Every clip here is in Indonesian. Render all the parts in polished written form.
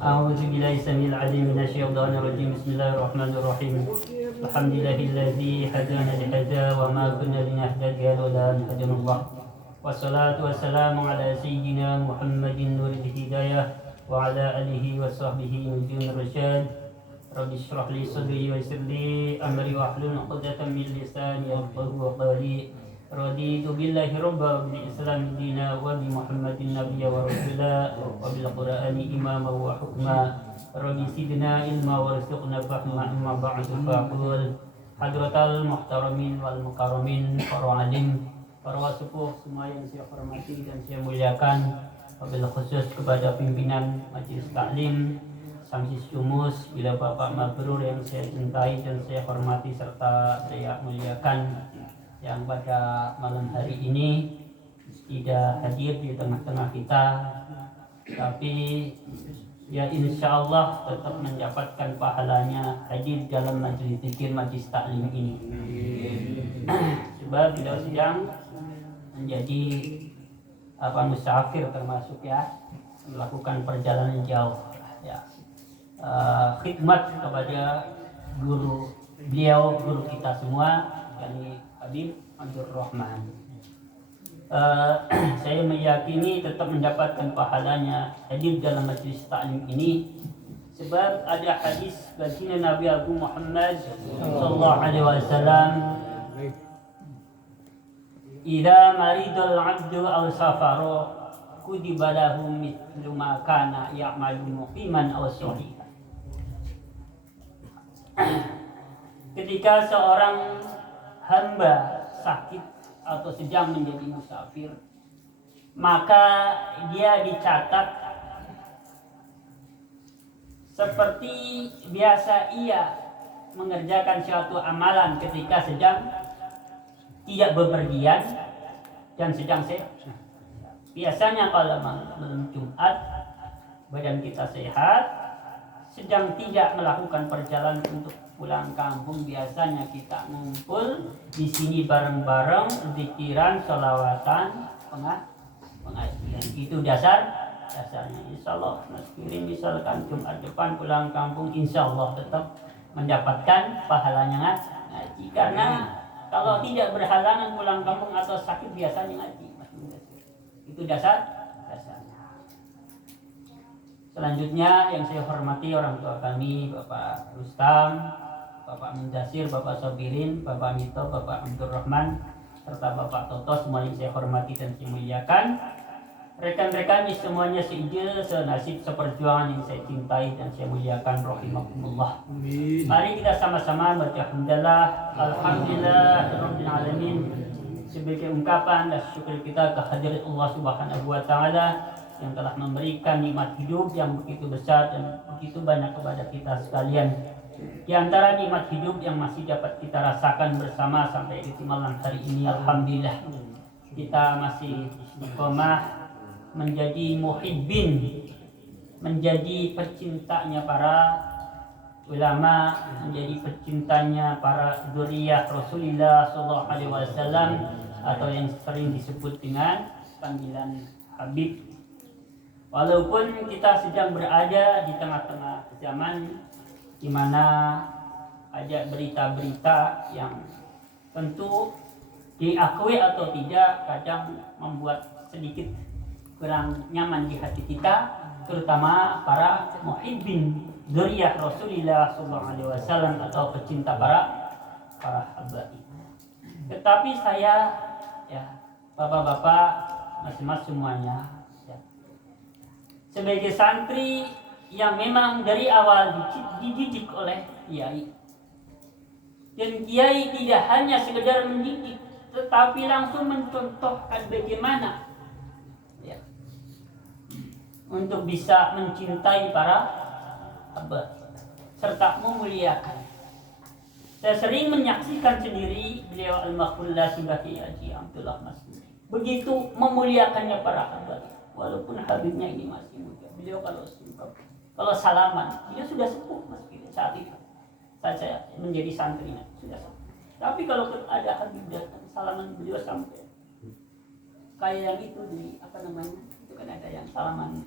أعوذ بالله السميع العليم من الشيطان الرجيم. بسم الله الرحمن الرحيم. الحمد لله الذي هدانا لهذا وما كنا لنهتدي لولا أن هدانا الله. والصلاة والسلام على سيدنا محمد نور الهداية وعلى آله وصحبه نجوم الرشاد. رب اشرح لي صدري ويسر لي أمري واحلل عقدة من لساني يفقهوا قولي. رضيت بالله ربا وبالإسلام دينا وبمحمد النبي ورسولا وبالقرآن إماما وحكما. رب زدنا علما وارزقنا فهما. أما بعد فأقول حضرة المحترمين والمكرمين para alim, para sepuh semua yang saya hormati dan saya muliakan, wabil khusus kepada pimpinan Majelis Taklim Samsis Jumus, bila Bapak Mabrur yang saya cintai dan saya hormati serta saya muliakan, yang pada malam hari ini tidak hadir di tengah-tengah kita, tapi ya insya Allah tetap mendapatkan pahalanya hadir dalam majelis zikir majelis taklim ini. Sebab beliau sedang menjadi musafir, termasuk ya melakukan perjalanan jauh ya, khidmat kepada guru beliau, guru kita semua, yakni Habib Abdul Rahman. Saya meyakini tetap mendapatkan pahalanya hadir dalam majlis taklim ini, sebab ada hadis baginda Nabi Abu Muhammad sallallahu alaihi wasallam, "Idza maridal 'abdu aw safara kutiba lahu mithlu ma kana ya'malu muqiman aw shahidan." Ketika seorang hamba sakit atau sedang menjadi musafir, maka dia dicatat seperti biasa ia mengerjakan suatu amalan ketika sedang tidak bepergian dan sedang sehat. Biasanya kalau malam Jumat badan kita sehat, sedang tidak melakukan perjalanan untuk pulang kampung, biasanya kita ngumpul di sini bareng-bareng, zikiran, sholawatan, pengajian. Itu dasarnya. Insya Allah, misalkan Jumat depan pulang kampung, insya Allah tetap mendapatkan pahalanya ngaji. Karena kalau tidak berhalangan pulang kampung atau sakit, biasanya ngaji. Itu dasarnya. Selanjutnya yang saya hormati orang tua kami, Bapak Rustam, Bapak Mundasir, Bapak Sobirin, Bapak Mito, Bapak Abdul Rahman, serta Bapak Toto, semua yang saya hormati dan saya muliakan. Rekan-rekan semuanya seijil, senasib, seperjuangan yang saya cintai dan saya muliakan, rahimakumullah. Mari kita sama-sama baca hamdalah, alhamdulillah, rabbil alamin, sebagai ungkapan dan syukur kita kehadirat Allah Subhanahu wa taala yang telah memberikan nikmat hidup yang begitu besar dan begitu banyak kepada kita sekalian. Di antara nikmat hidup yang masih dapat kita rasakan bersama sampai di malam hari ini, alhamdulillah kita masih istiqomah menjadi muhibbin, menjadi pecintanya para ulama, menjadi pecintanya para dzurriyyah Rasulullah sallallahu alaihi wasallam, atau yang sering disebut dengan panggilan Habib. Walaupun kita sedang berada di tengah-tengah zaman di mana ada berita-berita yang tentu diakui atau tidak kadang membuat sedikit kurang nyaman di hati kita, terutama para muhibbin dzurriyyah Rasulullah sallallahu alaihi wasallam atau pecinta para habaib. Tetapi saya ya, bapak-bapak, mas-mas semuanya, sebagai santri yang memang dari awal dididik oleh kiai, dan kiai tidak hanya sekedar mendidik tetapi langsung mencontohkan bagaimana ya, untuk bisa mencintai para hamba serta memuliakan. Saya sering menyaksikan sendiri beliau al-Makhullah Sibahi Haji Abdullah Mas'ud begitu memuliakannya para hamba. Walaupun Habibnya ini masih muda, beliau kalau salaman, dia sudah sepuh mas, saat itu saya menjadi santrinya sudah sepuh. Tapi kalau ada Habib datang, salaman beliau sampai kayak yang itu di kan ada yang salaman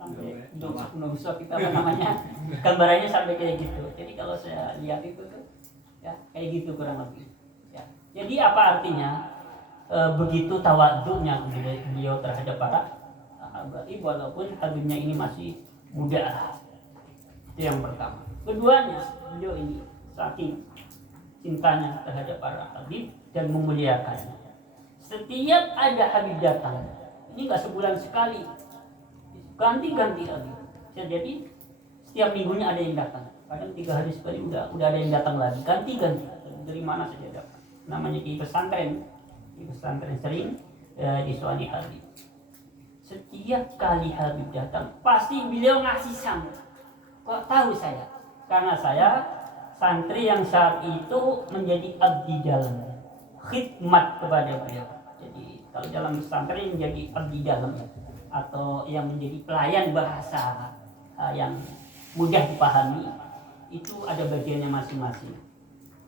sampai nusuk kita apa namanya, gambarannya sampai kayak gitu. Jadi kalau saya lihat itu tuh ya kayak gitu kurang lebih ya. Jadi apa artinya begitu tawadhunya beliau terhadap para sahabat, walaupun Habibnya ini masih muda. Itu yang pertama. Keduanya, beliau ini saking cintanya terhadap para Habib dan memuliakannya. Setiap ada Habib datang, ini nggak sebulan sekali, ganti-ganti Habib. Jadi setiap minggunya ada yang datang. Kadang 3 hari sekali udah ada yang datang lagi, ganti-ganti. Dari mana saja datang. Namanya di pesantren sering disuani Habib. Setiap kali Habib datang, pasti beliau ngasih sambut. Kok tahu saya? Karena saya santri yang saat itu menjadi abdi dalam, khidmat kepada beliau. Jadi kalau dalam pesantren menjadi abdi dalam atau yang menjadi pelayan bahasa yang mudah dipahami, itu ada bagiannya masing-masing.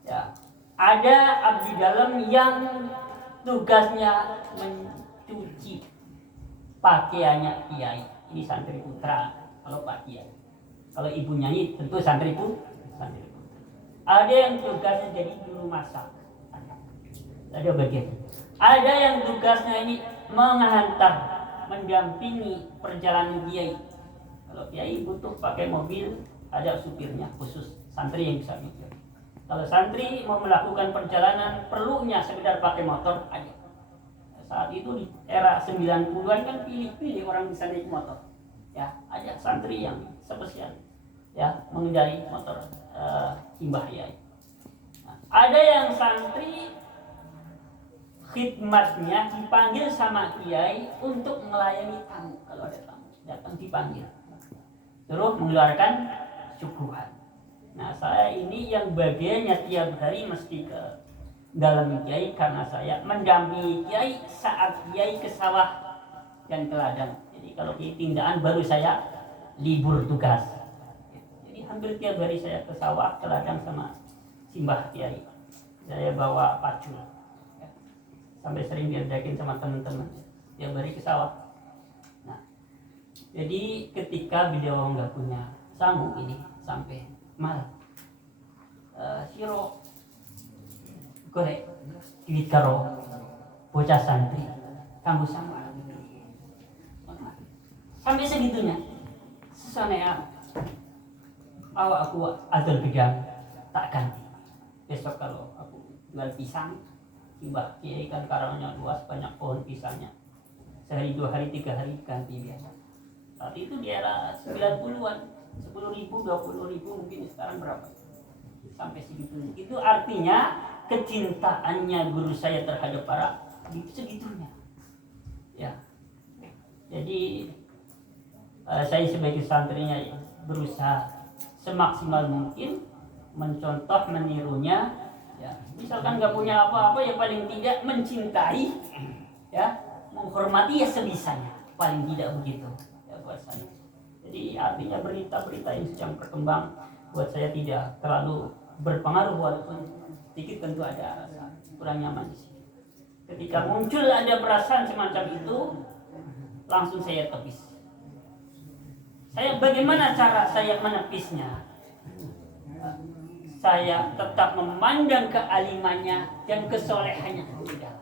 Ya, ada abdi dalam yang tugasnya mencuci pakaiannya kiai. Ini santri putra kalau pak kiai. Kalau ibu nyanyi tentu santri putra. Ada yang tugasnya jadi juru masak. Ada bagian. Ada yang tugasnya ini menghantar, mendampingi perjalanan kiai. Kalau kiai butuh pakai mobil, ada supirnya khusus, santri yang bisa mikir. Kalau santri mau melakukan perjalanan perlunya sekedar pakai motor, ada. Saat itu di era 90-an kan pilih-pilih orang bisa naik motor. Ya, ada santri yang spesial ya mengendari motor simbah kiai. Nah, ada yang santri khidmatnya dipanggil sama kiai untuk melayani tamu. Kalau ada tamu datang dipanggil, terus mengeluarkan suguhan. Nah, saya ini yang bagiannya tiap hari mesti ke dalam kiai karena saya mendampingi kiai saat kiai ke sawah dan ke ladang. Jadi kalau kiai tindakan baru saya libur tugas. Jadi hampir tiap hari saya ke sawah, ke ladang sama simbah kiai. Saya bawa pacul. Sampai sering diajakin sama teman-teman tiap hari ke sawah. Nah, jadi ketika beliau nggak punya samu ini sampai malam, siro gorek duit karo bocah santri kamu sama sampai segitunya. Sesonea awak aku adol gedang tak ganti. Besok kalau aku jual pisang, simbah kiai kan karangnya luas, banyak pohon pisangnya, sehari 2 hari 3 hari ganti biasa. Saat itu di era 90-an 10.000 20.000 mungkin sekarang berapa sampai segitu. Itu artinya kecintaannya guru saya terhadap para itu segitunya ya. Jadi saya sebagai santrinya berusaha semaksimal mungkin mencontoh, menirunya ya. Misalkan nggak punya apa-apa ya paling tidak mencintai ya, menghormati ya sebisanya, paling tidak begitu ya buat saya. Jadi artinya berita-berita yang sedang berkembang buat saya tidak terlalu berpengaruh, walaupun sedikit tentu ada rasa kurang nyaman di sini. Ketika muncul ada perasaan semacam itu, langsung saya tepis. Bagaimana cara saya menepisnya? Saya tetap memandang kealimannya dan kesolehannya tidak.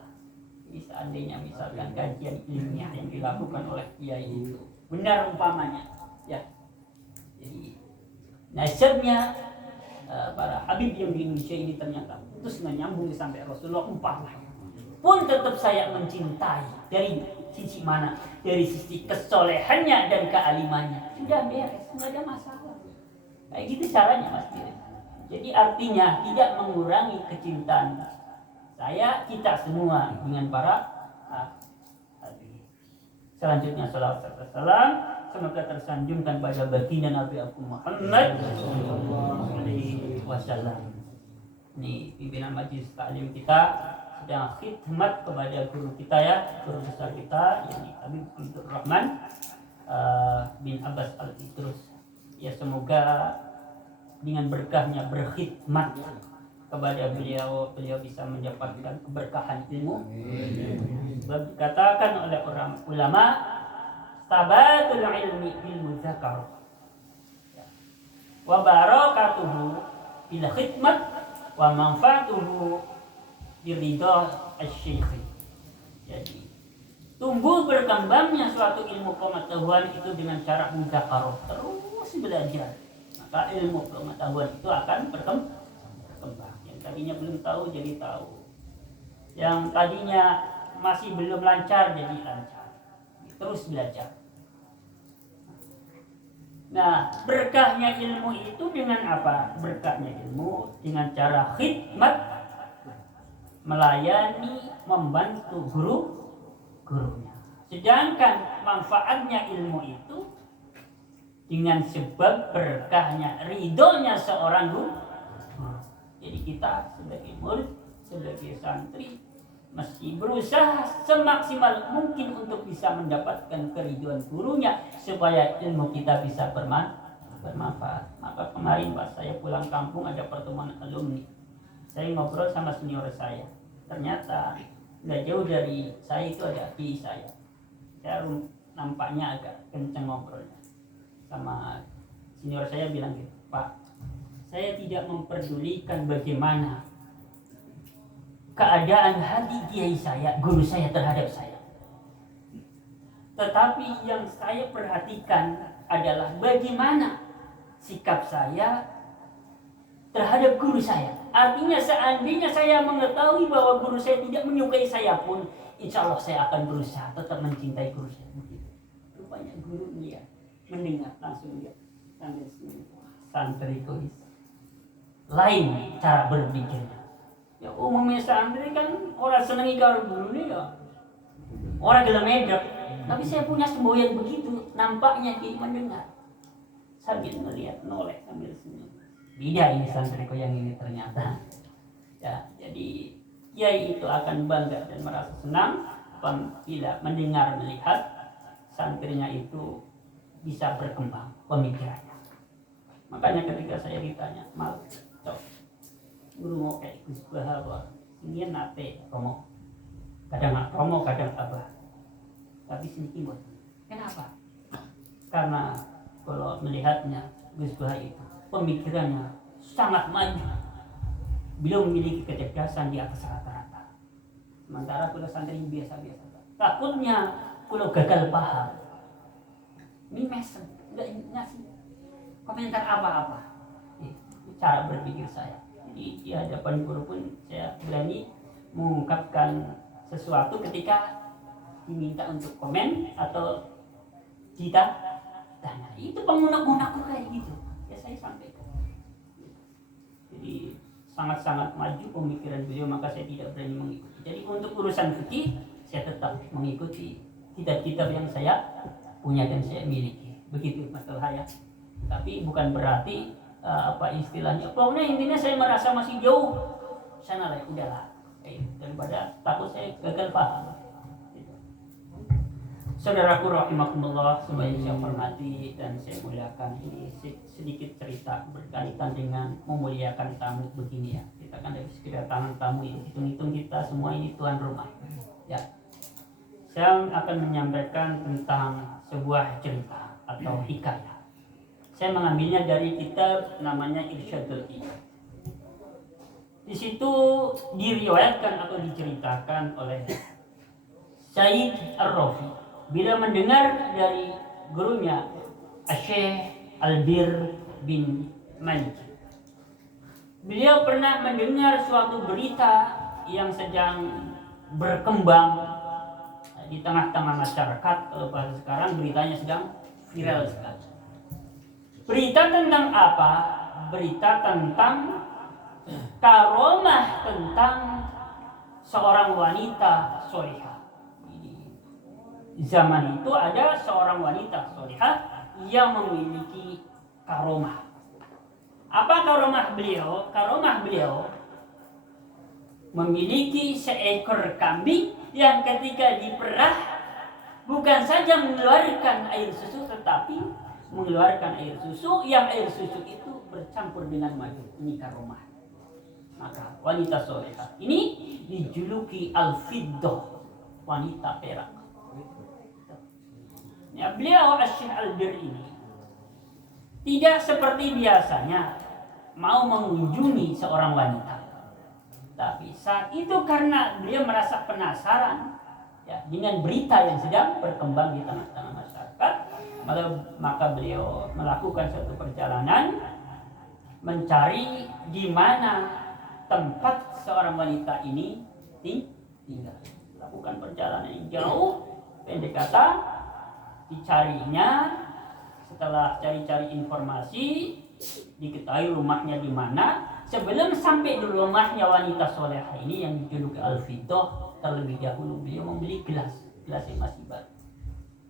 Jadi seandainya misalkan kajian ilmiah yang dilakukan oleh kiai itu benar umpamanya, ya. Jadi nasabnya para habib yang di Indonesia ini ternyata terus menyambung sampai Rasulullah umpamanya, pun tetap saya mencintai dari sisi mana? Dari sisi kesolehannya dan kealimannya. Sudah beres, nggak ada masalah. Kayak gitu caranya Mas Kirim. Jadi artinya tidak mengurangi kecintaan saya, kita semua dengan para habib. Selanjutnya salawat serta salam semoga tersanjungkan pada baginda Nabi Muhammad sallallahu alaihi wasallam. Ini pimpinan majelis taklim kita sedang khidmat kepada guru kita ya, guru besar kita yakni Habib Abdur Rahman bin Abbas Al-Idrus. Ya semoga dengan berkahnya berkhidmat kepada beliau bisa mendapatkan keberkahan ilmu. Sebab dikatakan oleh orang ulama, tabatul ilmi bil mudzakar wa barakatuhu bil khidmat wa manfaatuhu biridha asy-syekh. Jadi tumbuh berkembangnya suatu ilmu pengetahuan itu dengan cara muzakarah, terus belajar. Maka ilmu pengetahuan itu akan berkembang. Yang tadinya belum tahu jadi tahu. Yang tadinya masih belum lancar jadi lancar. Terus belajar. Nah, berkahnya ilmu itu dengan apa? Berkahnya ilmu dengan cara khidmat, melayani, membantu gurunya. Sedangkan manfaatnya ilmu itu dengan sebab berkahnya, ridhonya seorang guru. Jadi kita sebagai murid, sebagai santri mesti berusaha semaksimal mungkin untuk bisa mendapatkan keridhaan gurunya supaya ilmu kita bisa bermanfaat. Maka kemarin pas saya pulang kampung ada pertemuan alumni. Saya ngobrol sama senior saya. Ternyata nggak jauh dari saya itu ada kiai saya. Saya nampaknya agak kenceng ngobrolnya. Sama senior saya bilang gitu, Pak, saya tidak memperdulikan bagaimana keadaan hati kiai saya, guru saya terhadap saya. Tetapi yang saya perhatikan adalah bagaimana sikap saya terhadap guru saya. Artinya seandainya saya mengetahui bahwa guru saya tidak menyukai saya pun, insya Allah saya akan berusaha tetap mencintai guru saya. Rupanya guru dia mendengar langsung dia sambil senyum. Santriku lain cara berpikirnya. Ya umumnya santri kan orang senengi karo guru nih ya. Orang gelem medok. Tapi saya punya semboyan begitu, nampaknya dia mendengar. Sambil melihat noleh sambil senyum. Beda ini santriku yang ini ternyata. Ya, jadi kiai itu akan bangga dan merasa senang apabila mendengar melihat santrinya itu bisa berkembang pemikirannya. Makanya ketika saya ditanya, "Mal, cok, guru mau kayak Gus Bahwa, ini nate promo, kadang nggak promo, kadang apa, tapi sedikit buat. Kenapa? Karena kalau melihatnya Gus Bahwa itu pemikirannya sangat maju, beliau memiliki kecerdasan di atas rata-rata. Sementara kalau santri biasa-biasa, takutnya kalau gagal paham, ini mesem, nggak ngasih komentar apa-apa. Itu cara berpikir saya. Jadi di hadapan guru pun saya berani mengungkapkan sesuatu ketika diminta untuk komen atau kita tanya. Itu pengunak-unakku kayak gitu. Ya saya sampaikan. Jadi sangat-sangat maju pemikiran beliau, maka saya tidak berani mengikuti. Jadi untuk urusan fikih saya tetap mengikuti kitab-kitab yang saya punya dan saya miliki. Begitu masalah ya. Tapi bukan berarti apa istilahnya, pokoknya intinya saya merasa masih jauh sana lah, udahlah, daripada takut saya gagal paham. Gitu. Saudaraku rahimakumullah, semuanya saya hormati dan saya muliakan, ini sedikit cerita berkaitan dengan memuliakan tamu begini ya. Kita kan dari kedatangan tamu ini, hitung-hitung kita semua ini tuan rumah. Ya, saya akan menyampaikan tentang sebuah cerita atau hikayat. Saya mengambilnya dari kitab namanya Irsyadul Ibad. Di situ diriwayatkan atau diceritakan oleh Said Ar-Rafi bila mendengar dari gurunya Syekh Albir bin Malik. Beliau pernah mendengar suatu berita yang sedang berkembang di tengah-tengah masyarakat. Kalau bahasa sekarang beritanya sedang viral sekali. Berita tentang apa? Berita tentang karomah tentang seorang wanita sholihah. Di zaman itu ada seorang wanita sholihah yang memiliki karomah. Apa karomah beliau? Karomah beliau memiliki seekor kambing yang ketika diperah bukan saja mengeluarkan air susu, tetapi mengeluarkan air susu yang air susu itu bercampur dengan madu. Ini karomah. Maka wanita solehah ini dijuluki Al-Fiddah, wanita perak. Ya, beliau Asy-Syaikh Albir ini tidak seperti biasanya mau mengunjungi seorang wanita. Tapi saat itu karena beliau merasa penasaran ya, dengan berita yang sedang berkembang di tengah-tengah masyarakat, maka beliau melakukan suatu perjalanan mencari di mana tempat seorang wanita ini tinggal. Lakukan perjalanan yang jauh, pendek kata, dicarinya. Setelah cari-cari informasi, diketahui rumahnya di mana. Sebelum sampai di rumahnya wanita solehah ini yang dijuluki Al-Fidah, terlebih dahulu beliau membeli gelas yang masih baru.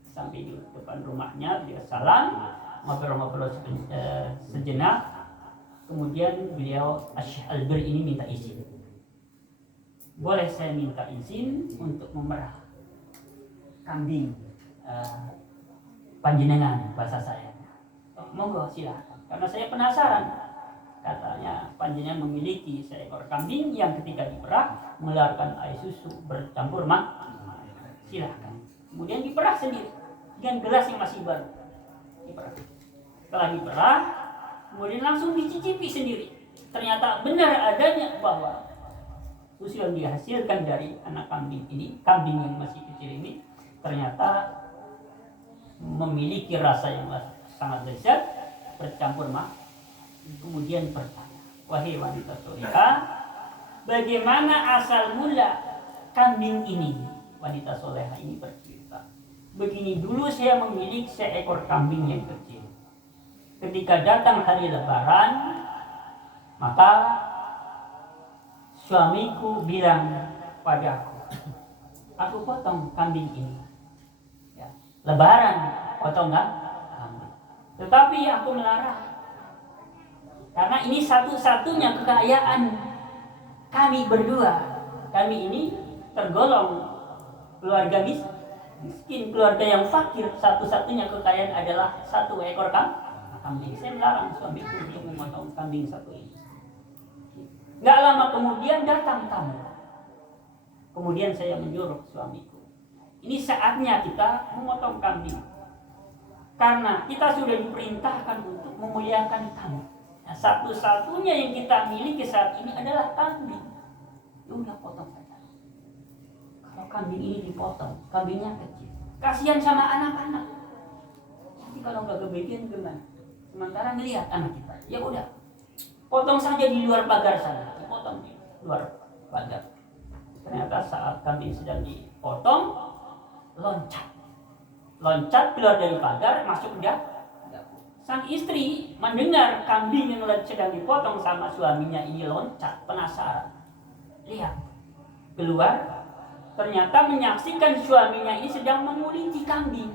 Sampai di depan rumahnya, beliau salam, ngobrol-ngobrol sejenak. Kemudian beliau Asy-Syaikh Albir ini minta izin. Boleh saya minta izin untuk memerah kambing panjenengan, bahasa saya. Monggo silakan. Karena saya penasaran. Katanya panjenengan memiliki seekor kambing yang ketika diperah mengeluarkan air susu bercampur silakan. Kemudian diperah sendiri dengan gelas yang masih baru. Diperah. Setelah diperah, kemudian langsung dicicipi sendiri. Ternyata benar adanya bahwa susu yang dihasilkan dari anak kambing ini, kambing yang masih kecil ini, ternyata memiliki rasa yang sangat lezat bercampur Kemudian bertanya, wahai wanita solehah, bagaimana asal mula kambing ini? Wanita solehah ini bercerita, begini dulu saya memiliki seekor kambing yang kecil. Ketika datang hari lebaran, maka suamiku bilang padaku, aku potong kambing ini. Ya, lebaran, potong kambing. Tetapi aku melarang. Karena ini satu-satunya kekayaan kami berdua. Kami ini tergolong keluarga miskin, keluarga yang fakir. Satu-satunya kekayaan adalah satu ekor kambing. Saya melarang suamiku untuk memotong kambing satu ini. Gak lama kemudian datang tamu. Kemudian saya menyuruh suamiku, ini saatnya kita memotong kambing. Karena kita sudah diperintahkan untuk memuliakan tamu. Nah, satu-satunya yang kita miliki saat ini adalah kambing. Ya udah, potong saja. Kalau kambing ini dipotong, kambingnya kecil, kasihan sama anak-anak. Nanti kalau nggak kebagian gimana? Sementara ngelihat anak kita, ya udah, potong saja di luar pagar sana. Dipotong di luar pagar. Ternyata saat kambing sedang dipotong, loncat keluar dari pagar, masuk ke dapur. Sang istri mendengar kambing yang sedang dipotong sama suaminya ini loncat, penasaran. Lihat, keluar, ternyata menyaksikan suaminya ini sedang menguliti kambing.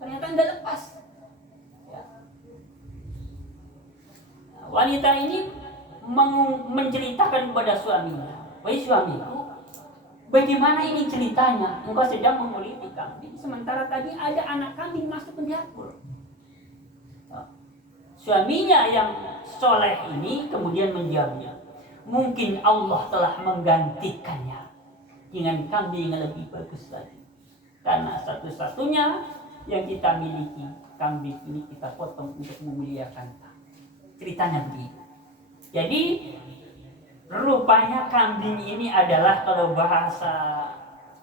Ternyata tidak lepas. Ya. Wanita ini menceritakan kepada suaminya, wahai suamiku, bagaimana ini ceritanya? Engkau sedang menguliti kambing, sementara tadi ada anak kambing masuk ke dapur. Suaminya yang soleh ini kemudian menjawabnya, mungkin Allah telah menggantikannya dengan kambing yang lebih bagus lagi. Karena satu-satunya yang kita miliki, kambing ini kita potong untuk memuliakan. Ceritanya begitu. Jadi rupanya kambing ini adalah, kalau bahasa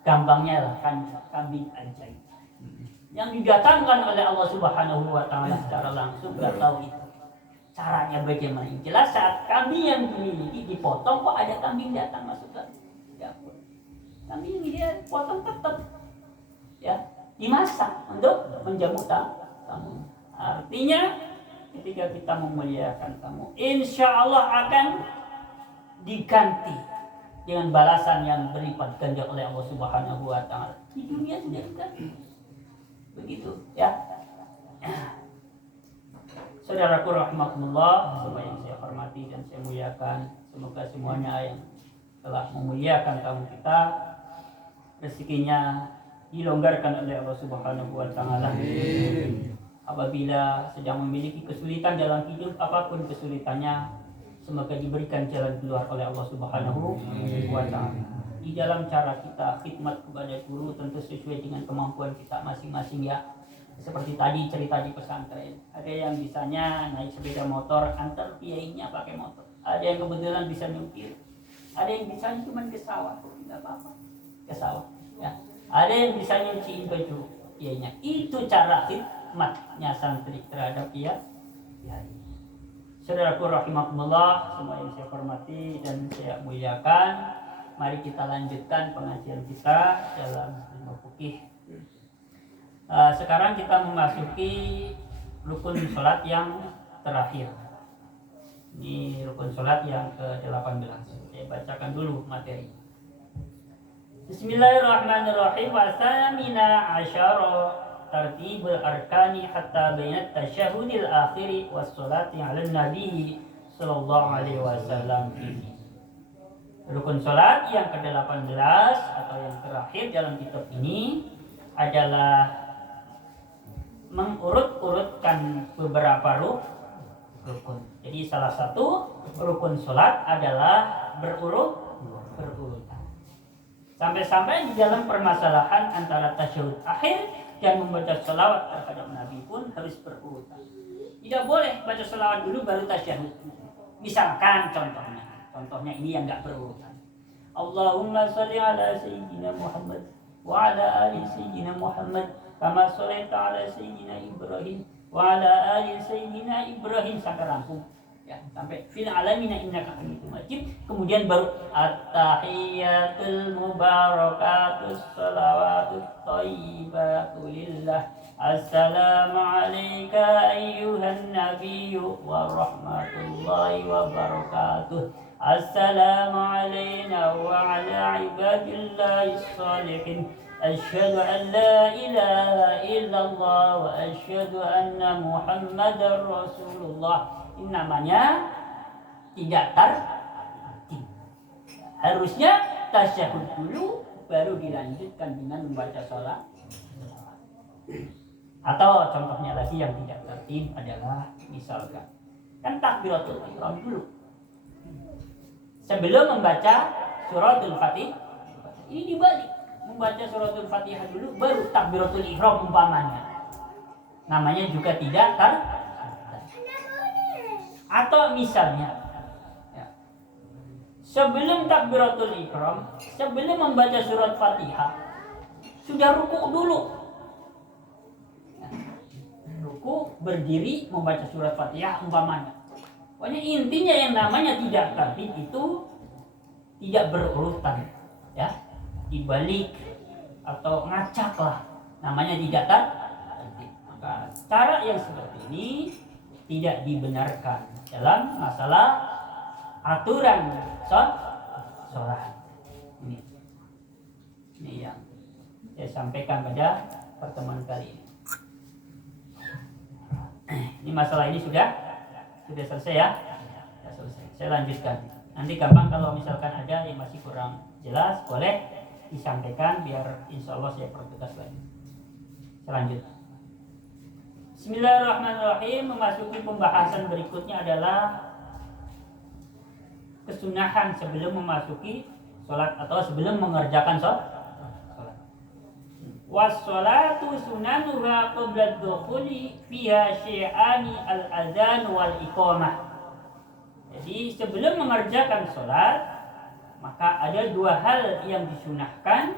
gampangnya lah, kambing ajaib yang didatangkan oleh Allah Subhanahu wa Ta'ala secara langsung. Gak tahu itu caranya bagaimana. Yang jelas saat kambing yang dimiliki dipotong, kok ada kambing datang masuk ke dapur. Kambing ini dia potong tetap ya dimasak untuk menjamu tamu. Artinya ketika kita memuliakan tamu, insya Allah akan diganti dengan balasan yang berlipat ganda oleh Allah Subhanahu wa Ta'ala. Di dunia sudah diganti. Begitu ya. Saudaraku rahimakumullah, semua yang saya hormati dan saya muliakan, semoga semuanya yang telah memuliakan tamu kita rezekinya dilonggarkan oleh Allah Subhanahu wa Ta'ala. Apabila sedang memiliki kesulitan dalam hidup, apapun kesulitannya, semoga diberikan jalan keluar oleh Allah Subhanahu wa Ta'ala. di dalam cara kita khidmat kepada guru tentu sesuai dengan kemampuan kita masing-masing ya. Seperti tadi cerita di pesantren, ada yang bisanya naik sepeda motor antar kiainya pakai motor, ada yang kebetulan bisa nyupir, ada yang bisa cuma ke sawah, nggak apa-apa, ke sawah ya. Ada yang bisa nyuciin baju kiainya. Itu cara khidmatnya santri terhadap kiai. Saudaraku rahimakumullah, semua yang saya hormati dan saya muliakan, mari kita lanjutkan pengajian kita dalam ilmu fikih. Sekarang kita memasuki rukun sholat yang terakhir. Ini rukun sholat yang ke-18. Saya bacakan dulu materi. Bismillahirrahmanirrahim. Wasamina asyara tartibul arkani hatta bainat tasyahudil akhiri wassalati ala nabi sallallahu alaihi wasallam. Rukun salat yang ke-18 atau yang terakhir dalam kitab ini adalah mengurut-urutkan beberapa rukun. Jadi salah satu rukun salat adalah berurutan. Sampai-sampai di dalam permasalahan antara tasyahud akhir dan membaca salawat terhadap Nabi pun harus berurutan. Tidak boleh baca salawat dulu baru tasyahud. Misalkan contohnya ini yang enggak berurutan. Allahumma shalli ala sayyidina Muhammad wa ala ali sayyidina Muhammad kama shallaita ala sayyidina Ibrahim wa ala ali sayyidina Ibrahim sampai rampung. Ya, sampai fil alamin innaka hamidum majid. Kemudian baru at-tahiyatul mubarakatus salawatut thayyibatu lillah. Assalamu alayka ayyuhan nabiyyu wa rahmatullahi wa barakatuh. Assalamu alayna wa ala ibadillahis shalihin. Asyhadu an la ilaha illallah wa asyhadu anna Muhammadar Rasulullah. Ini namanya tidak tartib. Harusnya tasyahud dulu baru dilanjutkan dengan membaca salat. Atau contohnya lagi yang tidak tertib adalah misalkan kan takbiratul ihram dulu sebelum membaca suratul Fatihah. Ini dibalik, membaca suratul Fatihah dulu baru takbiratul ihram umpamanya. Namanya juga tidak tertib. Atau misalnya ya, sebelum takbiratul ihram, sebelum membaca surat Fatihah sudah rukuk dulu. Ruku berdiri membaca surat Fatihah umpamanya. Pokoknya intinya yang namanya tidak tertib itu tidak berurutan ya, dibalik atau ngacak lah, namanya tidak tertib. Maka cara yang seperti ini tidak dibenarkan dalam masalah aturan sholat. Ini yang saya sampaikan pada pertemuan kali ini. Ini masalah ini sudah selesai ya. Ya selesai. Saya lanjutkan. Nanti gampang kalau misalkan ada yang masih kurang jelas boleh disampaikan biar insya Allah saya pertegas lagi. Selanjutnya. Bismillahirrahmanirrahim. Memasuki pembahasan berikutnya adalah kesunahan sebelum memasuki sholat atau sebelum mengerjakan sholat. Was-sholatu sunanuha qabla dukhuli fiha syai'ani al-adzan wal iqamah. Jadi sebelum mengerjakan sholat maka ada dua hal yang disunahkan.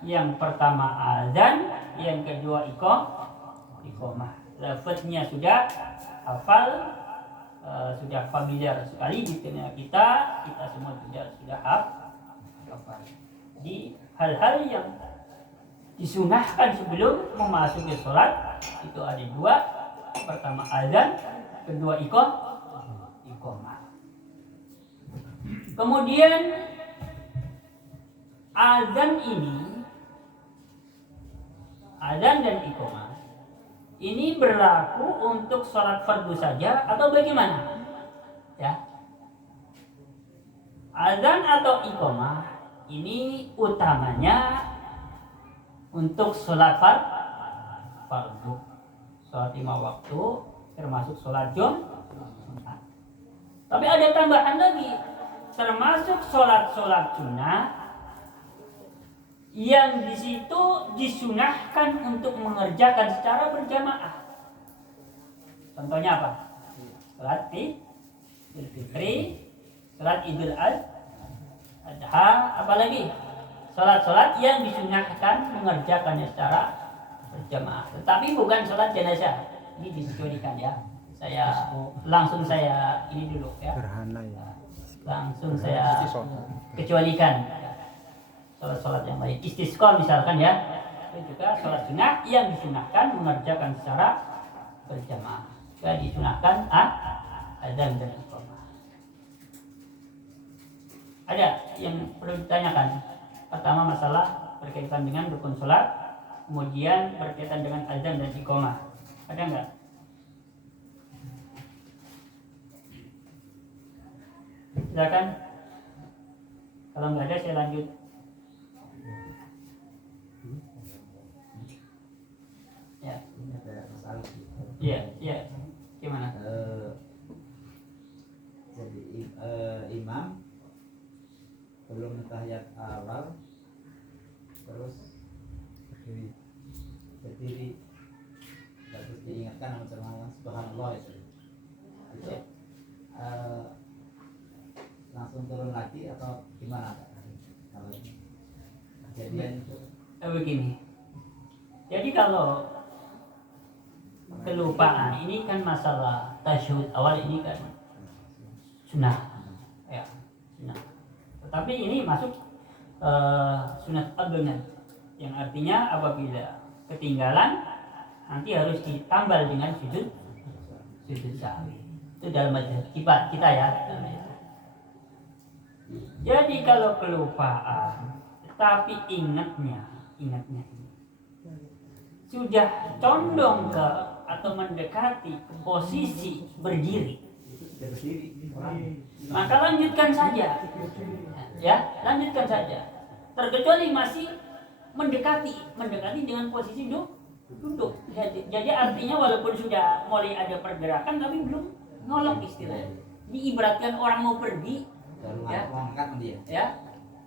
Yang pertama azan, yang kedua iqamah. Lafaznya sudah hafal, sudah familiar sekali di telinga kita semua sudah hafal. Jadi hal-hal yang disunahkan sebelum memasuki sholat itu ada dua. Pertama azan, kedua iqamah. Kemudian azan dan iqamah ini berlaku untuk sholat fardu saja atau bagaimana? Ya. Azan atau iqamah ini utamanya untuk sholat fardu, sholat 5 waktu termasuk sholat Jumat. Tapi ada tambahan lagi, termasuk sholat sunnah yang di situ disunahkan untuk mengerjakan secara berjamaah. Contohnya apa? Salat Idul Fitri, salat Idul Adha, apalagi salat-salat yang disunahkan mengerjakannya secara berjamaah. Tetapi bukan salat jenazah. Ini dikecualikan ya. Langsung saya ini dulu ya. Langsung saya kecualikan salat-salat yang lain. Istisqa misalkan ya. Itu juga salat sunnah yang disunahkan mengerjakan secara berjamaah. Ya disunahkan adzan dan iqamah. Ada yang perlu ditanyakan. Pertama masalah berkaitan dengan rukun salat, kemudian berkaitan dengan adzan dan iqamah. Ada enggak? Silakan. Kalau enggak ada saya lanjut. Ya. Ini ada masalah. Iya, iya. Gimana? Jadi imam belum tahiyat awal terus berdiri terus diingatkan sama ceramah subhanallah itu langsung turun lagi atau gimana kalau kejadian itu? Begini. Jadi kalau kelupaan ini kan masalah tasyahud awal ini kan sunnah ya, sunnah. Tetapi ini masuk sunat adonat yang artinya apabila ketinggalan nanti harus ditambal dengan sujud sahwi. Itu dalam mazhab kita ya. Jadi kalau kelupaan tapi ingatnya sudah condong ke atau mendekati ke posisi berdiri, maka lanjutkan saja ya, lanjutkan saja, terkecuali masih mendekati dengan posisi duduk. Jadi artinya walaupun sudah mulai ada pergerakan tapi belum nolong istilahnya. Diibaratkan orang mau pergi ya,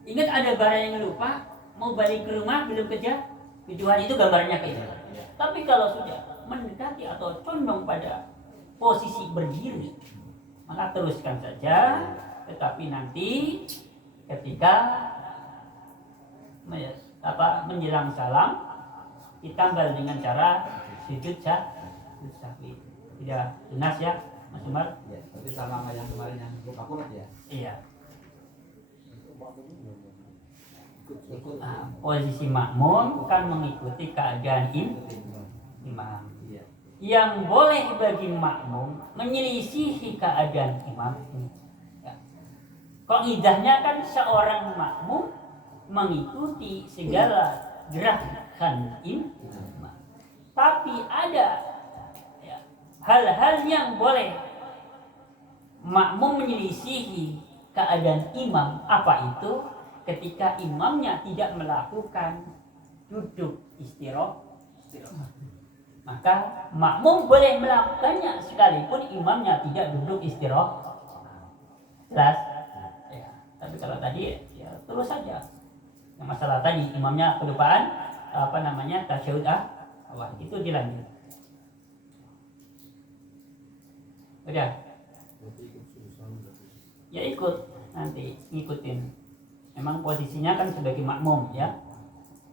ingat ada barang yang lupa, mau balik ke rumah belum kejar tujuan, itu gambarnya kayak gitu. Tapi kalau sudah mendekati atau condong pada posisi berdiri, maka teruskan saja. Tetapi nanti ketika menjelang salam ditambal dengan cara sujud sahwi. Tidak jelas ya, Mas Umar? Ya, tapi sama yang kemarin yang lupa kulit ya. Iya. Posisi makmum kan mengikuti keadaan imam. Yang boleh bagi makmum menyelisihi keadaan imam. Kaidahnya kan seorang makmum mengikuti segala gerakan imam. Tapi ada hal-hal yang boleh makmum menyelisihi keadaan imam. Apa itu? Ketika imamnya tidak melakukan duduk istirahat, maka makmum boleh melakukannya sekalipun imamnya tidak duduk istirahat. Jelas? Ya. Tapi kalau tadi ya terus saja. Yang masalah tadi imamnya kelupaan tasyahud awal, itu dilanjut. Udah? Ya ikut, nanti ngikutin. Memang posisinya kan sebagai makmum ya.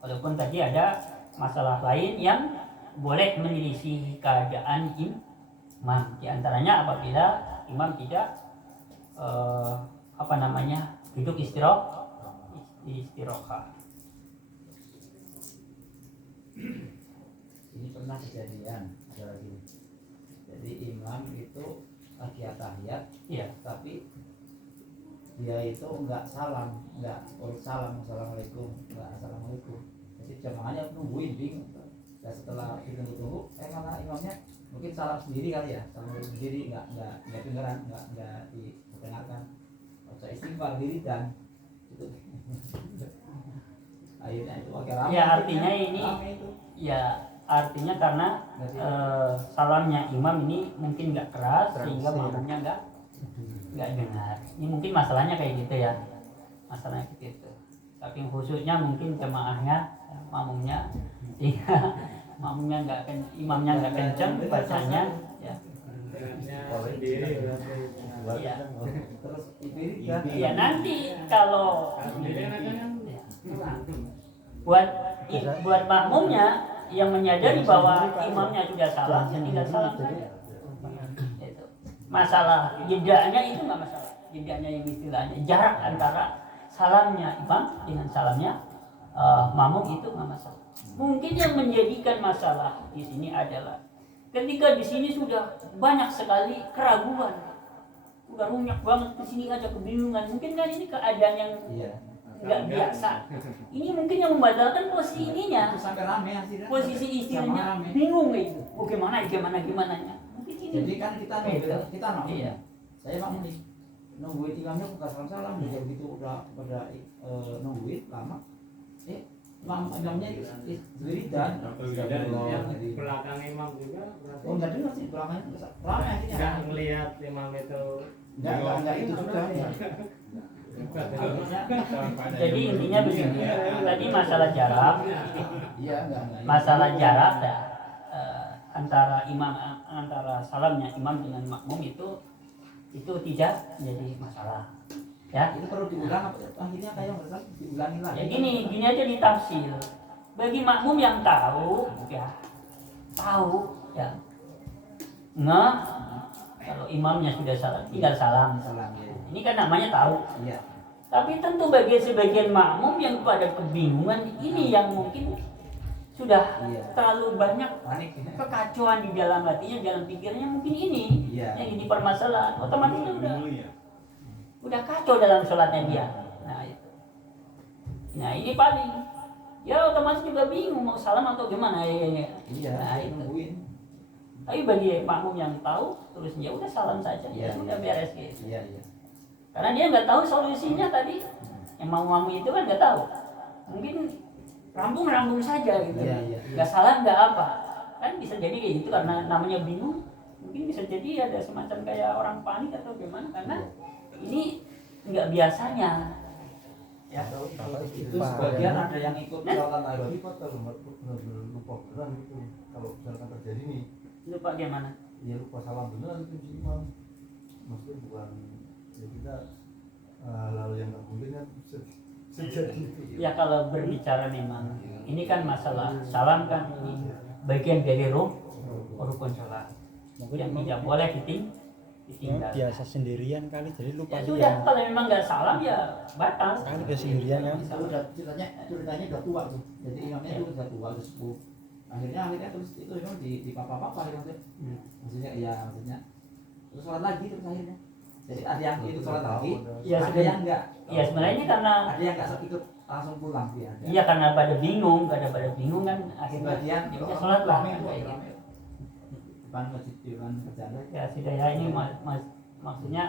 Walaupun tadi ada masalah lain yang boleh menyelisih keadaan imam. Di antaranya apabila imam tidak duduk istirahat. Ini pernah kejadian ada lagi. Jadi imam itu lagi tahiyat, iya, tapi dia itu enggak salam, assalamualaikum, jadi jamaahnya nungguin bingung. Dan setelah ditunggu malah imamnya mungkin salam sendiri kali ya, salam sendiri, enggak dengaran, enggak didengarkan, baca istighfar diri dan itu akhirnya itu agak ramai. Ya artinya ini itu. Ya artinya karena salamnya imam ini mungkin enggak keras sehingga makmumnya enggak dengar. Ini mungkin masalahnya kayak gitu ya. Masalahnya gitu. tapi khususnya mungkin jemaahnya, makmumnya, sehingga makmumnya nggak imamnya nggak kencang bacanya, ya. Sendiri Iya. Terus itu kan Ya nanti kalau sendiri kan buat makmumnya yang menyadari bahwa imamnya sudah salah, ya tinggal salam saja. Itu. Masalah jedanya itu nggak masalah. Jedanya yang istilahnya jarak antara salamnya imam dengan salamnya makmum itu nggak masalah. Mungkin yang menjadikan masalah di sini adalah ketika di sini sudah banyak sekali keraguan, udah runyak banget ke sini aja kebingungan. Mungkin kan ini keadaan yang iya. nggak biasa. Ini mungkin yang membatalkan posisi ininya, Sampai rame hasilnya. posisi istrinya bingung gitu. Oh gimana nya. Mungkin ini. Jadi kan kita nunggu. Iya. Saya makmum nih. Nungguin imamnya buka salam udah gitu udah pada nungguin lama. Imamnya wiridan. yang belakang imam juga berarti Oh enggak dengar sih belakangnya rame akhirnya. nggak ngelihat imam itu Enggak itu juga ya. Jadi intinya begini. Tadi masalah jarak, Iya enggak. masalah jarak ya, antara salamnya imam dengan makmum itu tidak jadi masalah. Ya. Ini perlu diulang apa akhirnya kayak nggak diulangi lagi. Ya gini aja ditafsir. Bagi makmum yang tahu, ya kalau imamnya sudah salah, tinggal salam. Salam ya. Ini kan namanya tahu. Iya. Tapi tentu bagi sebagian makmum yang pada kebingungan, ini yang mungkin sudah terlalu banyak Panik. kekacauan di dalam hatinya, dalam pikirnya mungkin ini Iya. yang jadi permasalahan. Otomatis udah kacau dalam sholatnya dia. Nah ini paling ya otomatis juga bingung mau salam atau gimana ya. Iya. Nah, itu. Nungguin. Tapi bagi makmum yang tahu terus ya udah salam saja, ya udah beres gitu. Iya. Karena dia nggak tahu solusinya tadi. Yang makmum itu kan nggak tahu. Mungkin rambung saja gitu. Iya. Nggak salah nggak apa. Kan bisa jadi kayak gitu karena namanya bingung. Mungkin bisa jadi ada semacam kayak orang panik atau gimana karena ini nggak biasanya. Ya. Itu sebagian ada yang ikut sholat lagi. Pak kalau benar-benar lupa beneran gitu, kalau misalkan terjadi nih, Lupa gimana? ya lupa salam beneran itu si imam, maksudnya bukan ya kita lalu yang nggak mungkin kan sejadi itu. Ya kalau berbicara memang ini kan masalah salam kan ini bagian dari rukun sholat yang tidak boleh ditinggal. Biasa sendirian kali jadi lupa. Ya sudah kalau memang nggak salam ya batal. Kali biasa sendirian kan. Udah ceritanya udah tua tuh. Jadi imamnya itu udah tua, udah sepuh. Akhirnya terus itu memang di papa gitu. Maksudnya terus sholat lagi terus akhirnya. Jadi ada yang ikut sholat lagi, Ya, ada yang enggak. Ya sebenarnya ini karena Ada yang enggak ikut langsung pulang dia. iya karena pada bingung kan akhirnya Sebagian ya sholat lah. Depan masjid depan kerjaan. Ya sudah ya ini maksudnya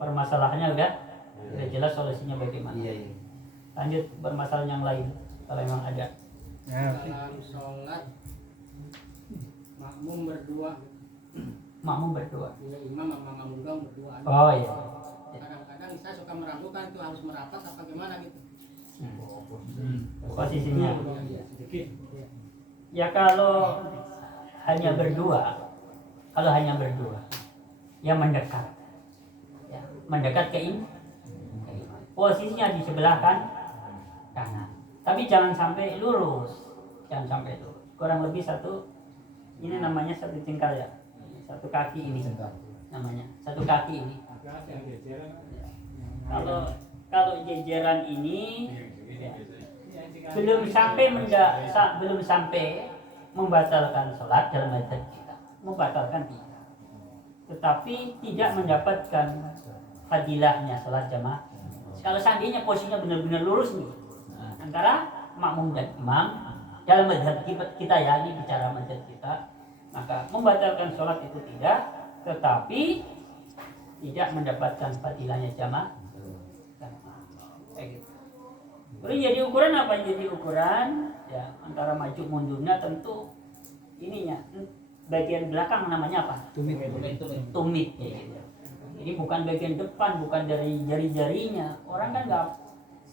permasalahannya udah jelas solusinya bagaimana. Iya. Lanjut permasalahan yang lain kalau memang ada. dalam sholat makmum berdua, Makmum berdua. ya imam sama makmum berdua. Oh iya. Kadang-kadang saya suka meragukan itu harus merapat apa gimana gitu. Posisinya. Sedikit. Ya kalau hanya berdua ya mendekat ke ini posisinya di sebelah kanan tapi jangan sampai lurus kurang lebih ini namanya satu jengkal ya, satu kaki ini namanya satu kaki ini. Kalau jejeran ini ya, belum sampai membatalkan sholat dalam mazhab kita, membatalkan tidak, tetapi tidak mendapatkan fadilahnya sholat jamaah. Kalau seandainya posisinya benar-benar lurus nih antara makmum dan imam dalam mazhab kita ya, ini bicara mazhab kita, maka membatalkan sholat itu tidak, tetapi tidak mendapatkan fadilahnya jamaah. Kayak gitu. Terus jadi ukuran apa? Jadi ukuran ya antara maju mundurnya tentu ininya bagian belakang namanya apa? Tumit ya gitu. Ini bukan bagian depan, bukan dari jari-jarinya. Orang kan nggak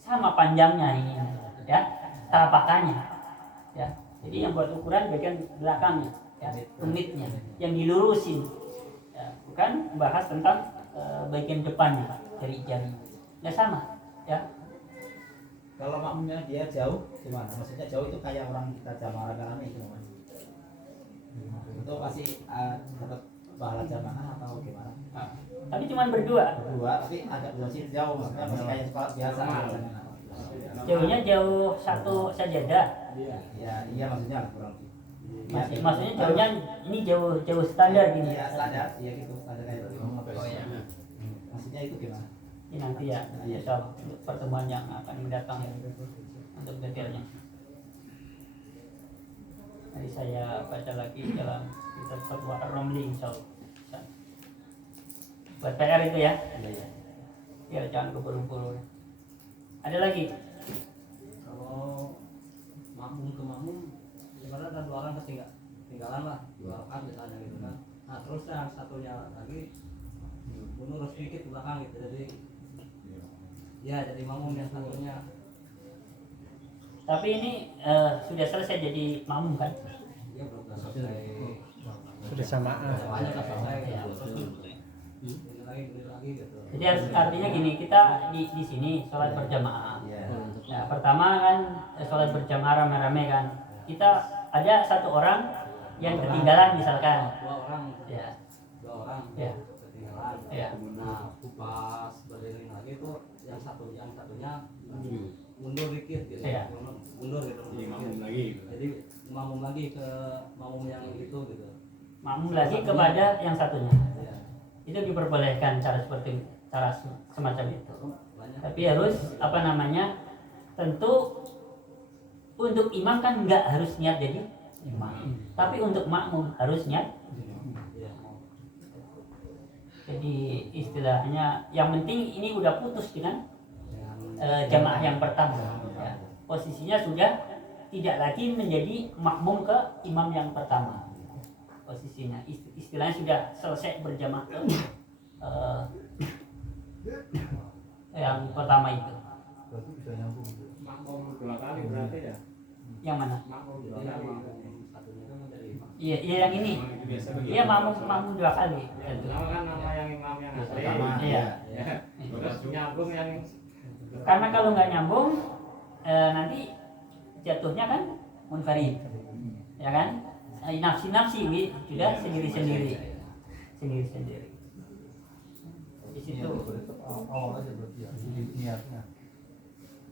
sama panjangnya ini, ya, telapakannya, ya. Jadi yang buat ukuran bagian belakangnya, ya, tumitnya, yang dilurusin, ya, bukan bahas tentang bagian depannya dari jari, ya sama, ya. Kalau makmumnya dia jauh gimana? Maksudnya jauh itu kayak orang kita jamaah rame itu namanya. Itu pasti dapat pahala jamaah atau gimana? Nah, tapi cuma berdua, Tapi agak masih jauh, maksudnya masih kayak sholat biasa. jauhnya jauh satu sajadah. Iya maksudnya kurang lebih. Maksudnya jauhnya ini jauh standar gini. Iya standar, iya gitu standar kayak gitu. Oh ya. Maksudnya itu gimana? Ini nanti ya, insya Allah untuk pertemuan yang akan mendatang untuk detailnya. Nanti saya baca lagi dalam kitab Fatwa Ar-Romli insya Allah. Buat PR itu ya, Iya. biar jangan keburu-buru. Ada lagi? Kalau makmum ke makmum, ibaratnya ada 2 orang ketinggalan lah, 2 rakaat misalnya gitu kan. Nah terus yang satunya lagi mundur sedikit ke belakang gitu, jadi ya jadi makmum yang satunya. Tapi ini sudah selesai jadi makmum kan? Dia belum selesai. Sudah samaan. Semuanya udah selesai. Ya. Ini lagi gitu. Jadi artinya gini, kita di sini sholat berjamaah. Iya. Nah, pertama kan sholat berjamaah rame-rame kan. Kita ada satu orang yang ketinggalan misalkan. 2 orang. Ya. 2 orang. Ya. Ketinggalan. Ya. Nah pas berdiri lagi itu yang satunya mundur dikit gitu. Ya. Mundur gitu. Jadi makmum lagi ke makmum yang itu gitu. Makmum lagi kepada yang satunya. Ya. Itu diperbolehkan cara semacam itu. Banyak. Tapi harus tentu untuk imam kan nggak harus niat jadi imam. Tapi untuk makmum harus niat. Ya. Jadi istilahnya yang penting ini udah putus dengan Dengan jamaah yang pertama. Ya. Posisinya sudah tidak lagi menjadi makmum ke imam yang pertama. Posisinya istilahnya sudah selesai berjamaah ke yang pertama itu. Berarti bisa nyambung gitu. Makmum 2 kali berarti ya? Yang mana? Makmum 2 Jadi kali. satunya kan dari Iya, iya yang ini. Itu biasa begitu. Iya makmum 2 kali. Ya, pertama kan nama yang imam yang asli. Pertama. Iya. Ya. Terus nyambung yang Karena kalau nggak nyambung nanti jatuhnya kan munfarid, ya kan? Nafsi-nafsi sudah sendiri-sendiri. Sendiri-sendiri. Di situ Awal aja berarti ya. Niatnya.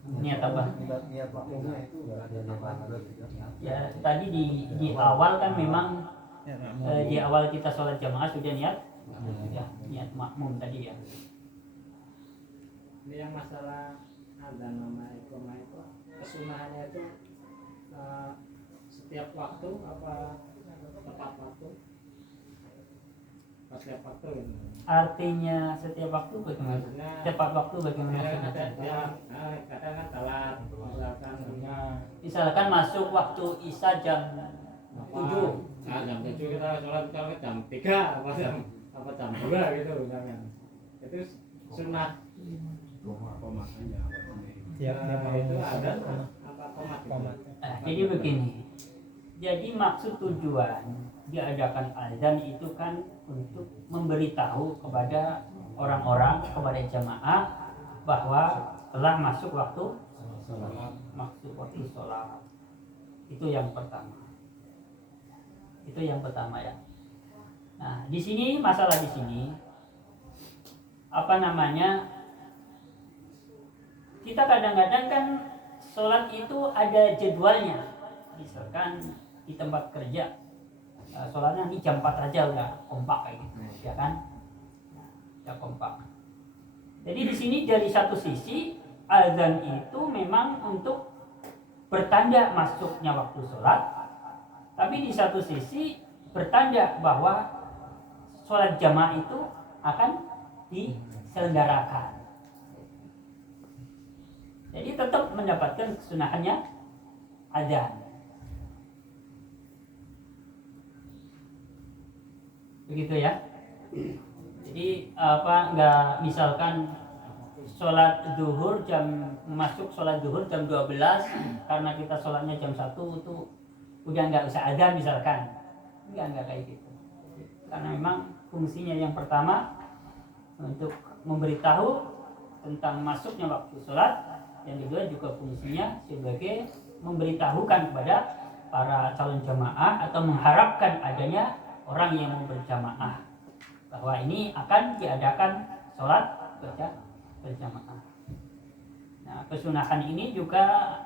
niat apa? Niat makmumnya itu nggak ada tambahan berarti kan. Ya tadi di awal kan memang di awal kita sholat jamaah sudah niat, ya niat makmum tadi ya. ini yang masalah ada nama iqamah itu kesunahannya itu setiap waktu apa tepat waktu? Pas setiap waktu gitu. Artinya setiap waktu bagaimana? Maksudnya Tepat waktu bagaimana? kadang maksudnya? kadang kan telat misalkan Misalkan masuk waktu isya jam 7. Nah, jam 7 kita sholat misalnya jam 3 apa jam 2 gitu misalnya. Itu sunnah. Tiap Itu ada apa komat gitu. Jadi begini. Jadi maksud tujuan diadakan azan itu kan untuk memberitahu kepada orang-orang, kepada jamaah bahwa telah masuk waktu sholat. Itu yang pertama. Itu yang pertama ya. Nah, di sini masalah di sini kita kadang-kadang kan sholat itu ada jadwalnya. Misalkan di tempat kerja sholatnya di jam 4 aja udah kompak kayak gitu, ya kan? Ya kompak. Jadi di sini dari satu sisi azan itu memang untuk bertanda masuknya waktu sholat, tapi di satu sisi bertanda bahwa sholat jamaah itu akan diselenggarakan. Jadi tetap mendapatkan kesunahannya azan. Begitu ya. Jadi nggak misalkan sholat zuhur masuk sholat zuhur jam 12 karena kita sholatnya jam 1 itu udah nggak usah adzan misalkan. Enggak kayak gitu. Karena memang fungsinya yang pertama untuk memberitahu tentang masuknya waktu sholat, yang kedua juga fungsinya sebagai memberitahukan kepada para calon jamaah atau mengharapkan adanya orang yang mau berjamaah bahwa ini akan diadakan sholat berjamaah. Nah, kesunahan ini juga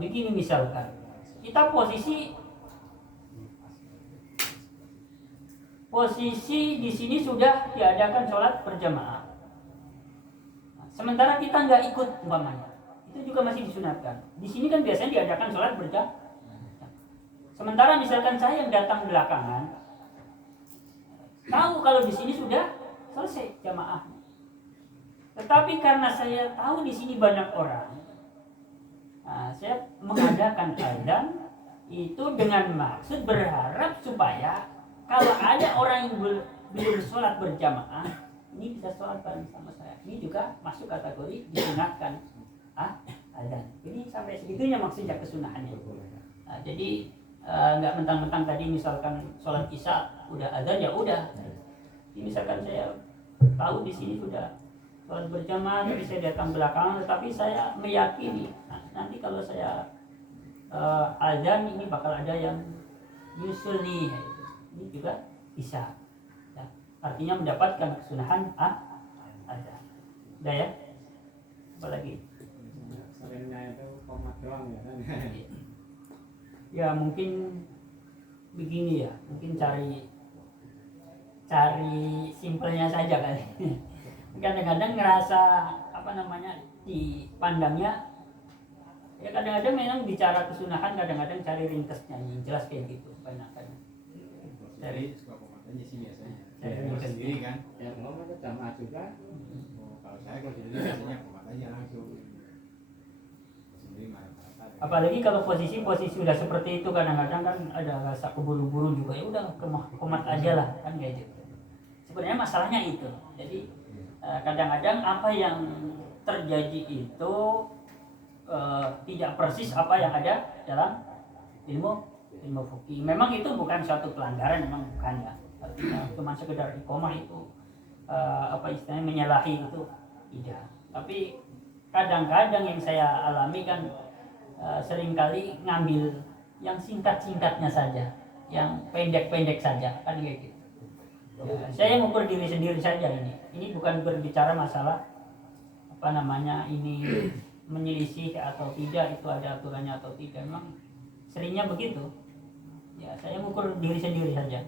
begini, misalkan kita posisi di sini sudah diadakan sholat berjamaah, sementara kita nggak ikut umpamanya, itu juga masih disunatkan. Di sini kan biasanya diadakan sholat berjamaah. Sementara misalkan saya yang datang belakangan, tahu kalau di sini sudah selesai jamaah. Tetapi karena saya tahu di sini banyak orang, saya mengadakan adzan itu dengan maksud berharap supaya kalau ada orang yang belum sholat berjamaah, ini bisa sholat bareng sama saya. Ini juga masuk kategori disunatkan adzan. Jadi sampai segitunya maksudnya kesunahannya. Jadi nggak mentang-mentang tadi misalkan sholat isya udah adzan ya udah. Ini misalkan saya tahu di sini sudah sholat berjamaah, tapi saya datang belakangan, tetapi saya meyakini nanti kalau saya adzan ini bakal ada yang nyusul nih, ini juga bisa. Ya, artinya mendapatkan kesunahan adzan. Udah ya? Apalagi? Seringnya itu komat doang ya kan. Ya mungkin begini ya, mungkin cari simpelnya saja kali. Kadang-kadang ngerasa dipandangnya ya, kadang-kadang memang bicara kesunahan, kadang-kadang cari ringkesnya yang jelas kayak gitu kebanyakan. Dari suka komatanya sih biasanya. Dari Kalau sendiri kan. Ya ngomong ke jamaah juga. Kalau saya kalau sendiri biasanya komat aja langsung. Sendiri marah-marah. Apalagi kalau posisi sudah seperti itu, kadang-kadang kan ada rasa keburu-buru juga, ya udah komat aja lah kan kayak gitu. Sebenarnya masalahnya itu. Jadi kadang-kadang apa yang terjadi itu tidak persis apa yang ada dalam ilmu fikih. Memang itu bukan suatu pelanggaran, memang bukan ya. Artinya cuma sekedar iqomah itu istilahnya menyalahi itu tidak. Tapi kadang-kadang yang saya alami kan seringkali ngambil yang singkat-singkatnya saja, yang pendek-pendek saja kan kayak gitu. Ya, saya mengukur diri sendiri saja ini. Ini bukan berbicara masalah ini menyelisih atau tidak, itu ada aturannya atau tidak. Memang seringnya begitu. Ya, saya mengukur diri sendiri saja.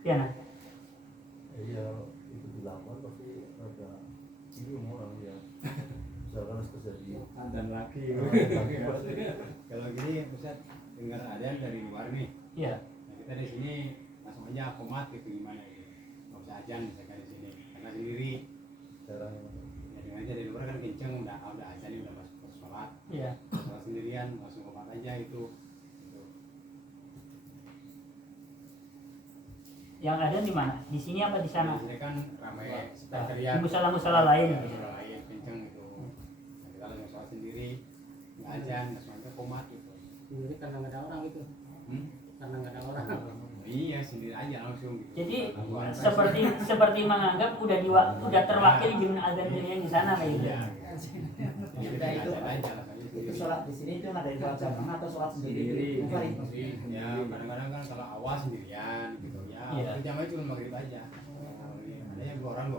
Ya, nah. Iya, itu dilakukan pasti ada orang yang misalkan terjadi Dan lagi. Kalau gini Ustaz dengar adzan dari luar nih. Iya. Nah, kita di sini langsung aja komat gitu gimana gitu. Nggak usah adzan misalkan di sini. Karena sendiri jarang ya dengan aja dari luar kan kenceng udah adzan udah masuk sholat. Iya. Sholat sendirian langsung komat aja itu. Yang ada di mana? Di sini apa di sana? Di sini kan ramai Nah, teriak. di musala-musala lain. Musala lain kenceng gitu. Nah, kita langsung sholat sendiri, nggak adzan, langsung aja komat gitu. Sendiri karena nggak ada orang itu. Karena nggak ada orang. Iya sendiri aja langsung. Gitu. Jadi seperti menganggap udah terwakili dengan adzan yang di sana kayak gitu. Iya. Kita itu sholat di sini itu ada sholat jamaah atau sholat sendiri? Bukan. Ya kadang-kadang kan kalau awas sendirian gitu ya. Iya. Jamaah cuma maghrib aja. Ada yang dua orang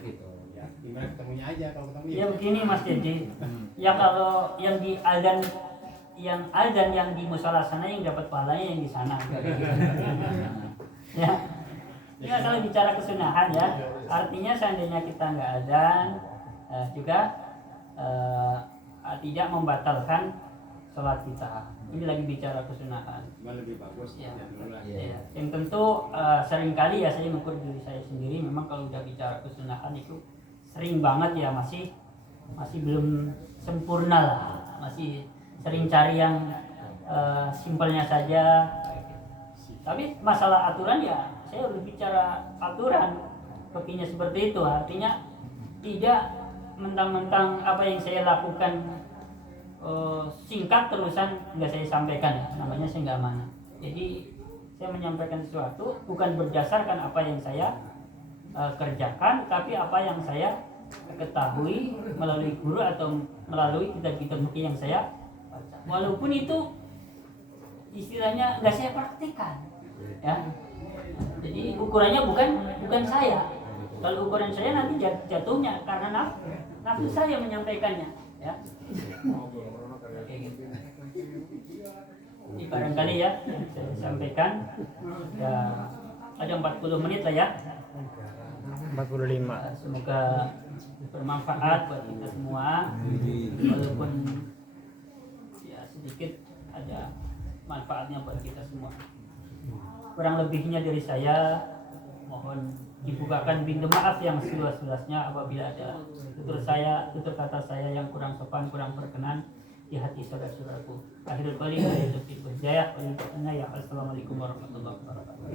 gitu. Ya tinggal ketemunya aja kalau ketemu. Ya begini Mas Dedi. Ya kalau yang di adzan yang di musala sana yang dapat pahalanya yang di sana. Ya. Ini masalah bicara kesunahan ya. Artinya seandainya kita nggak adzan juga tidak membatalkan sholat kita. Ini lagi bicara kesunahan. Cuma lebih bagus Ya. dulu lah. Ya. Yang tentu seringkali ya saya mengukur diri saya sendiri, memang kalau udah bicara kesunahan itu sering banget ya masih belum sempurna lah, masih sering cari yang simpelnya saja. Tapi masalah aturan ya saya berbicara aturan. Fikihnya seperti itu, artinya tidak mentang-mentang apa yang saya lakukan singkat terusan nggak saya sampaikan, namanya saya nggak amanah. Jadi saya menyampaikan sesuatu bukan berdasarkan apa yang saya kerjakan, tapi apa yang saya ketahui melalui guru atau melalui kitab-kitab fikih yang saya baca. Walaupun itu istilahnya nggak saya praktikkan, ya. Jadi ukurannya bukan saya. Kalau ukuran saya nanti jatuhnya karena nafsu saya menyampaikannya, ya. Ini barangkali ya yang saya sampaikan. Ya, ada 40 menit lah ya. 45. Semoga bermanfaat buat kita semua. Walaupun ya sedikit ada manfaatnya buat kita semua. Kurang lebihnya dari saya mohon dibukakan pintu maaf yang seluas-luasnya apabila ada tutur kata saya yang kurang sopan, kurang berkenan di hati saudara-saudaraku. Akhirul qali wa taufiq hidayah wa assalamualaikum warahmatullahi wabarakatuh.